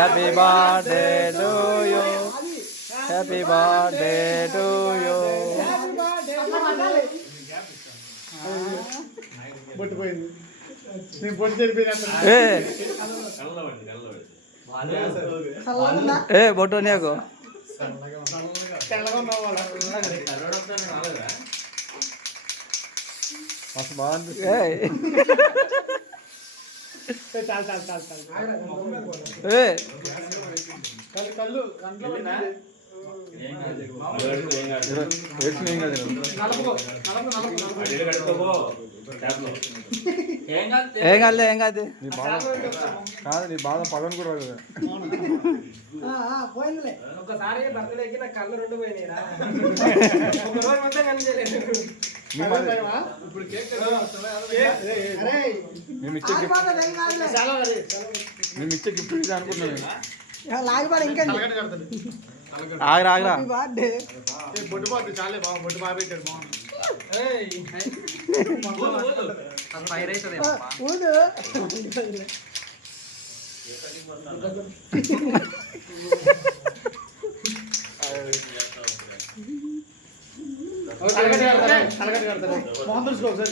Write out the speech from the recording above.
happy birthday to you happy birthday to you ఏ బొట్టు నీకు మస్తు బాగుంది ఏం కాదు ఏం కాదు నీ బాధ కాదు నీ బాధ పదం కూడా ఒకసారి బర్త్డేకి నా కళ్ళు రెండు పోయినాయిరా ఒక రోజు మొత్తం కనిపించలేదు మేము ఇచ్చే గిఫ్ట్ ఇది అనుకుంటున్నాను ఆగరా ఆగరా బొట్టు బాబు చాలే బాబు బొట్టు బాబు పెట్టాడు ఫైర్ అవుతుంది మోహన్ తెలుసుకో ఒకసారి